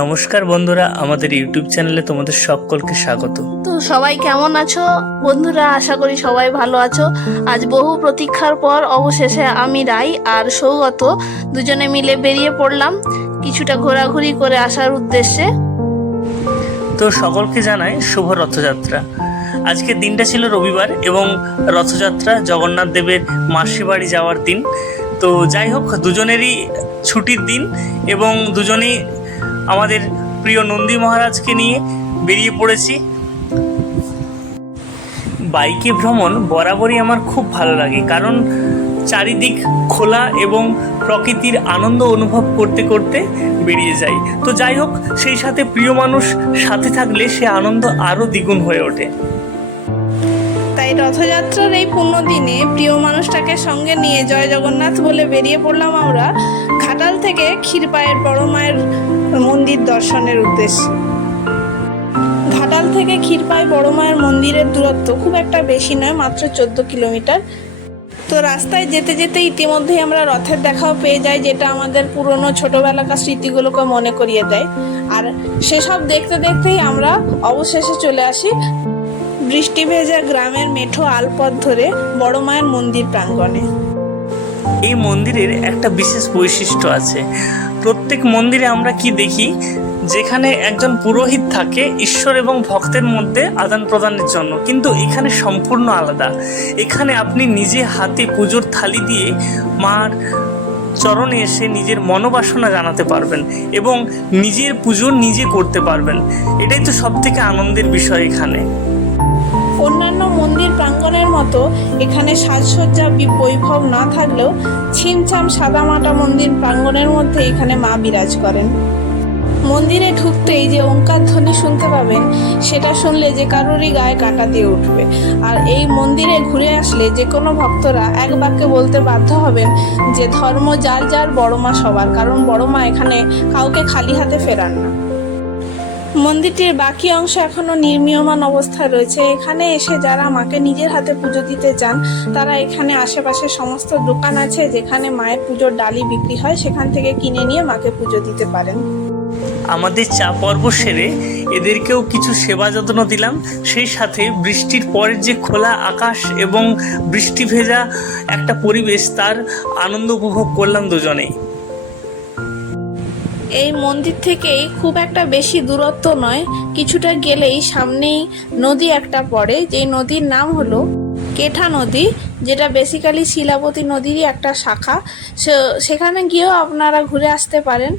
নমস্কার বন্ধুরা, আমাদের ইউটিউব চ্যানেলে তোমাদের সকলকে স্বাগত। তো সবাই কেমন আছো বন্ধুরা? আশা করি সবাই ভালো আছো। আজ বহু প্রতীক্ষার পর অবশেষে আমি রাই আর সৌগত দুজনে মিলে বেরিয়ে পড়লাম কিছুটা ঘোরাঘুরি করে আসার উদ্দেশ্যে। তো সকলকে জানাই শুভ রথযাত্রা। আজকের দিনটা ছিল রবিবার এবং রথযাত্রা জগন্নাথ দেবের মাসি বাড়ি যাওয়ার দিন। তো যাই হোক, দুজনেরই ছুটির দিন এবং দুজনেই আমাদের প্রিয় নন্দী মহারাজকে নিয়ে বেরিয়ে পড়েছি। বাইকে ভ্রমণ বরাবরই আমার খুব ভালো লাগে, কারণ চারিদিক খোলা এবং প্রকৃতির আনন্দ অনুভব করতে করতে বেরিয়ে যাই। তো যাই হোক, সেই সাথে প্রিয় মানুষ সাথে থাকলে সে আনন্দ আরও দ্বিগুণ হয়ে ওঠে। তাই রথযাত্রার এই পূর্ণ দিনে প্রিয় মানুষটাকে সঙ্গে নিয়ে জয় জগন্নাথ বলে বেরিয়ে পড়লাম আমরা ঘাটাল থেকে ক্ষীরপায়ের বড় মায়ের মন্দির দর্শনের উদ্দেশ্যে। ঘাটাল থেকে ক্ষীরপাই বড় মায়ের মন্দিরের দূরত্ব খুব একটা বেশি নয়, মাত্র 14 কিলোমিটার। তো রাস্তায় যেতে যেতে ইতিমধ্যেই আমরা রথের দেখাও পেয়ে যাই, যেটা আমাদের পুরনো ছোটবেলাকার স্মৃতিগুলোকে মনে করিয়ে দেয়। আর সেসব দেখতে দেখতেই আমরা অবশেষে চলে আসি বৃষ্টি ভেজা গ্রামের মেঠো আলপথ ধরে বড় মায়ের মন্দির প্রাঙ্গণে। এই মন্দিরের একটা বিশেষ বৈশিষ্ট্য আছে। প্রত্যেক মন্দিরে আমরা কি দেখি, যেখানে একজন পুরোহিত থাকে ঈশ্বর এবং ভক্তের মধ্যে আদান প্রদানের জন্য, কিন্তু এখানে সম্পূর্ণ আলাদা। এখানে আপনি নিজে হাতে পুজোর থালি দিয়ে মার চরণে এসে নিজের মনোবাসনা জানাতে পারবেন এবং নিজের পুজো নিজে করতে পারবেন। এটাই তো সব থেকে আনন্দের বিষয়। এখানে অন্যান্য মন্দির প্রাঙ্গণের মতো এখানে সাজসজ্জা বৈভব না থাকলেও ছিমছাম সাদামাটা মন্দির প্রাঙ্গণের মধ্যে এখানে মা বিরাজ করেন। মন্দিরে ঢুকতেই যে ওঙ্কার ধ্বনি শুনতে পাবেন, সেটা শুনলে যে কারোরই গায়ে কাঁটা দিয়ে উঠবে। আর এই মন্দিরে ঘুরে আসলে যে কোনো ভক্তরা এক বাক্যে বলতে বাধ্য হবেন যে ধর্ম যার যার, বড় মা সবার, কারণ বড় মা এখানে কাউকে খালি হাতে ফেরান না। মন্দিরটির বাকি অংশ এখনো নির্মীয়মান অবস্থায় রয়েছে। এখানে এসে যারা মাকে নিজের হাতে পুজো দিতে চান, তারা এখানে আশেপাশে সমস্ত দোকান আছে যেখানে মায়ের পুজোর ডালি বিক্রি হয়, সেখান থেকে কিনে নিয়ে মাকে পুজো দিতে পারেন। আমাদের চা পর্ব সেরে এদেরকেও কিছু সেবা যত্ন দিলাম। সেই সাথে বৃষ্টির পরের যে খোলা আকাশ এবং বৃষ্টি ভেজা একটা পরিবেশ, তার আনন্দ উপভোগ করলাম দুজনেই। এই মন্দির থেকেই খুব একটা বেশি দূরত্ব নয়, কিছুটা গেলেই সামনেই নদী একটা পড়ে, যেই নদীর নাম হলো কেঠা নদী, যেটা বেসিক্যালি শিলাবতী নদীরই একটা শাখা। সেখানে গিয়েও আপনারা ঘুরে আসতে পারেন।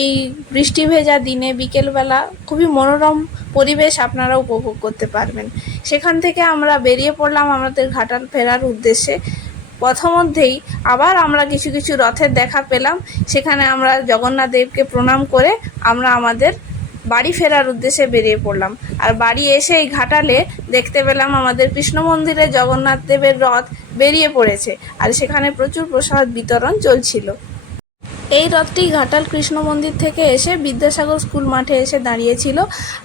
এই বৃষ্টি ভেজা দিনে বিকেলবেলা খুবই মনোরম পরিবেশ আপনারা উপভোগ করতে পারবেন। সেখান থেকে আমরা বেরিয়ে পড়লাম আমাদের ঘাটাল ফেরার উদ্দেশ্যে। প্রথমধ্যেই আবার আমরা কিছু কিছু রথের দেখা পেলাম। সেখানে আমরা জগন্নাথ দেবকে প্রণাম করে আমরা আমাদের বাড়ি ফেরার উদ্দেশ্যে বেরিয়ে পড়লাম। আর বাড়ি এসে এই ঘাটালে দেখতে পেলাম আমাদের কৃষ্ণ মন্দিরে জগন্নাথ দেবের রথ বেরিয়ে পড়েছে, আর সেখানে প্রচুর প্রসাদ বিতরণ চলছিল। এই রথটি ঘাটাল কৃষ্ণ মন্দির থেকে এসে বিদ্যাসাগর স্কুল মাঠে এসে দাঁড়িয়েছিল,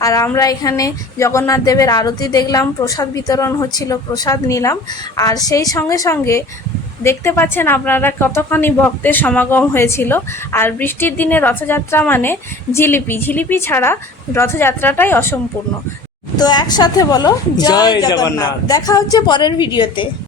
আর আমরা এখানে জগন্নাথ দেবের আরতি দেখলাম, প্রসাদ বিতরণ হচ্ছিল, প্রসাদ নিলাম। আর সেই সঙ্গে সঙ্গে দেখতে পাচ্ছেন আপনারা কতখানি ভক্তের সমাগম হয়েছিল। আর বৃষ্টির দিনে রথযাত্রা মানে ঝিলিপি ছাড়া রথযাত্রাটাই অসম্পূর্ণ। তো একসাথে বলো জয় জগন্নাথ। দেখা হচ্ছে পরের ভিডিওতে।